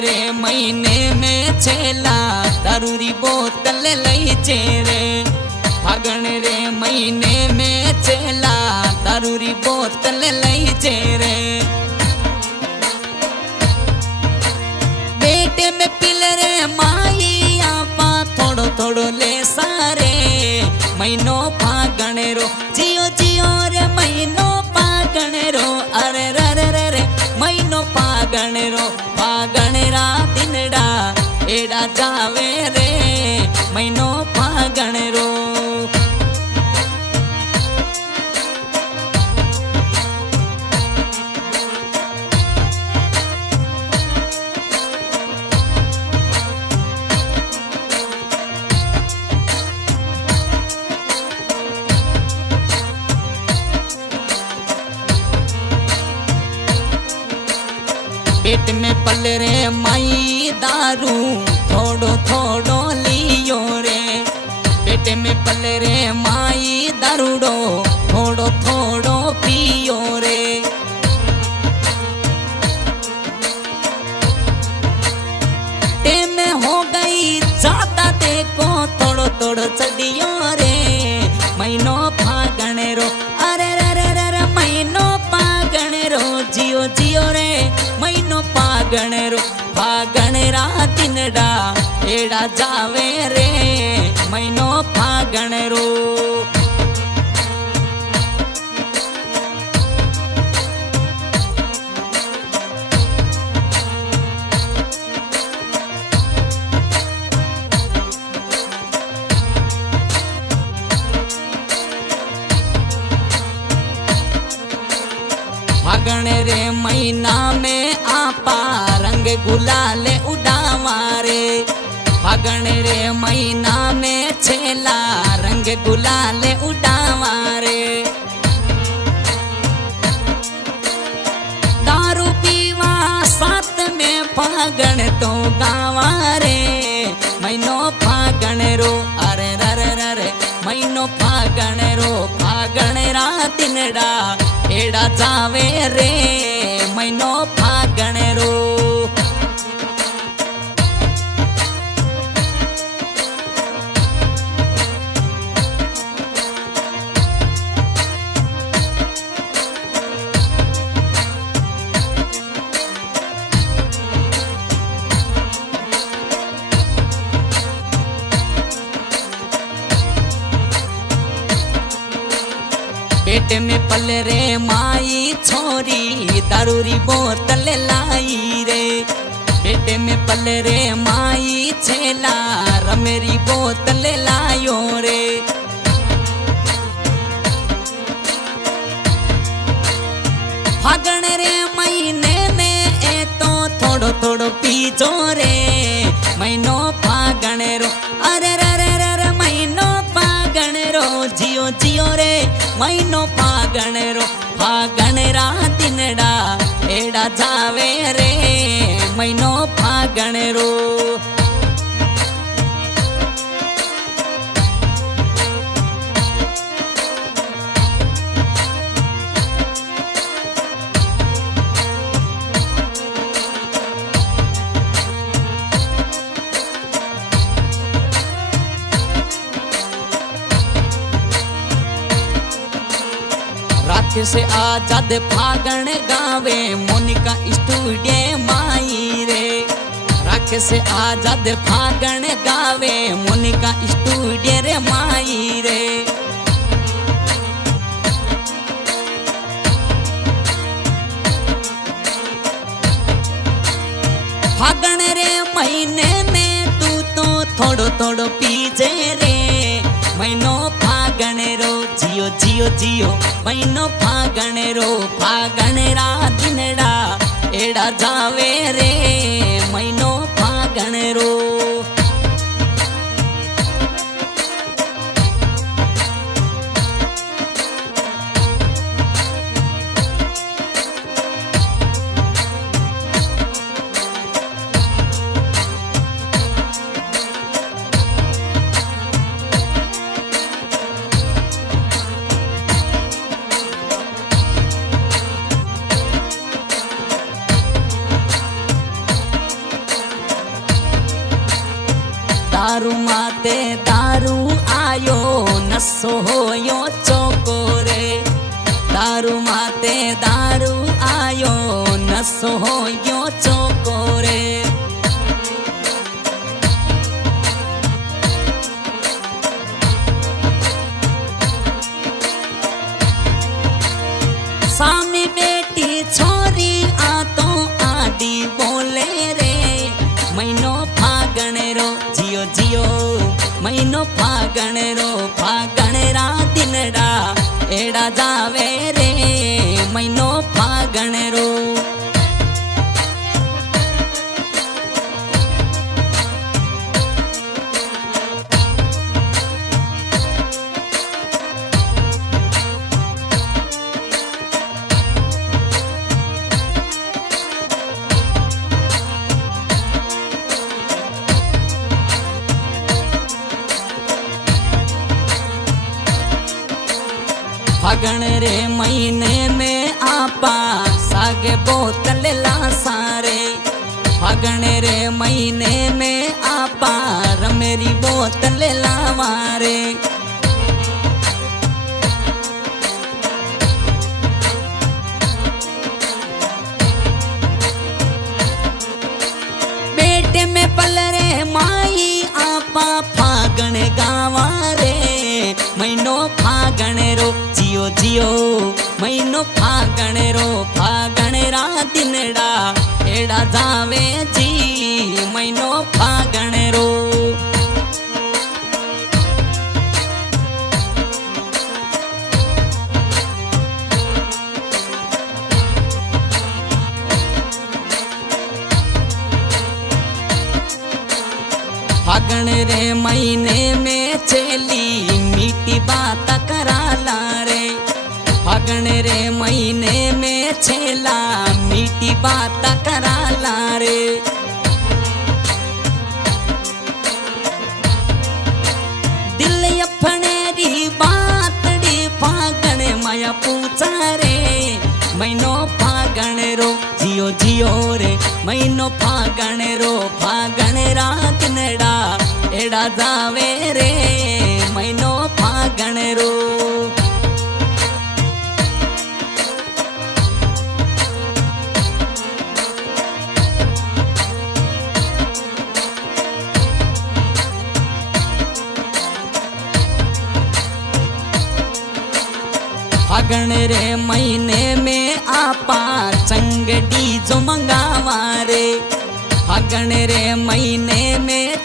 रे महीने में छेला दारूरी बोतल लई चे रे। फागण रे महीने में छेला दारूरी बोतल लई चे रे। बेटे में पिल रे माई आपा थोड़ो थोड़ो ले सारे। महीनो फागण रो जियो जियो रे महीनो फागण रो। अरे रे रे रे रे महीनो फागण रो। फागण रा दिनड़ा एड़ा जावे रे महीनो फागण रो। पेट में पल रे माई दारू थोड़ो थोड़ो लियो रे। पेट में पल रे माई दारूडो थोड़ो थोड़ो पियो रे। टेम हो गई ज्यादा देखो थोड़ो थोड़ो चढ़ियो रे महीनो फागण रो। अरे रे रे रे रे महीनो फागण रो जियो जियो रे महीनो फागण रो। फागण रा दिनड़ा एड़ा जावे रे महीनो फागण रो। फागण रे महीना में आपा रंग गुलाल उड़ावा रे। फागण रे महीना में छेला रंग गुलाल उड़ावा रे। दारू पीवा साथ में फागण तो गावा रे महीनो फागण रो। अरे रे रे रे रे महीनो फागण रो। फागण रा दिनड़ा एड़ा जावे रे महीनो फागण रो। पेट में पल रे माई छोरी दारूरी बोतल लाई रे। पेट में पल रे माई छेला रमेरी बोतल लायो रे। फागण रे महीने में ए तो थोड़ो थोड़ो पीजो रे महीनो फागण रो। अरे रे रे रे रे महीनो फागण रो जियो जियो रे महीनो फागण रो। फागण रा दिनड़ा एड़ा जावे रे महीनो फागण रो। से आजाद फागण गावे मोनिका स्टूडियो माई रे। राख से आजाद फागण गावे मोनिका स्टूडियो रे माई रे। फागण रे महीने में तू तो थोड़ो थोड़ो पीजे रे महीनो फागण रो। जियो जियो जियो महीनो फागण रो। फागण रा दिनड़ा एड़ा जावे रे महीनो फागण रो। दारू माते दारू आयो नशो होयो चौको रे दारू माते दारू आयो नशो होयो चौको रे सामी बेटी छोरी आ तो आदि बोले रे महीनो फागण रो जियो जियो महीनो फागण रो फागण रा दिनड़ा एड़ा जावे रे महीनो फागण रो फागण रे महीने में आपा सागे बोतल ला सारे फागण रे महीने में आपा रमेरी बोतल लावारे बेटे में पल रे माई आपा फागण गावा रे महीनो फागण रो जियो जियो महीनो फागण रो फागण रा दिनड़ा एड़ा जावे जी महीनो फागण रो फागण रे महीने में चली मीठी बात कराला रे फागण रे महीने में छेला मीठी बात कराला रे दिल अपने री बात डी फागण माया पूछा रे महीनो फागण रो जियो जियो रे महीनो फागण रो फागण रा दिनड़ा एड़ा जावे रे महीनो फागण रो फागण रे महीने में आपा चंगड़ी जो मंगावा रे फागण रे महीने में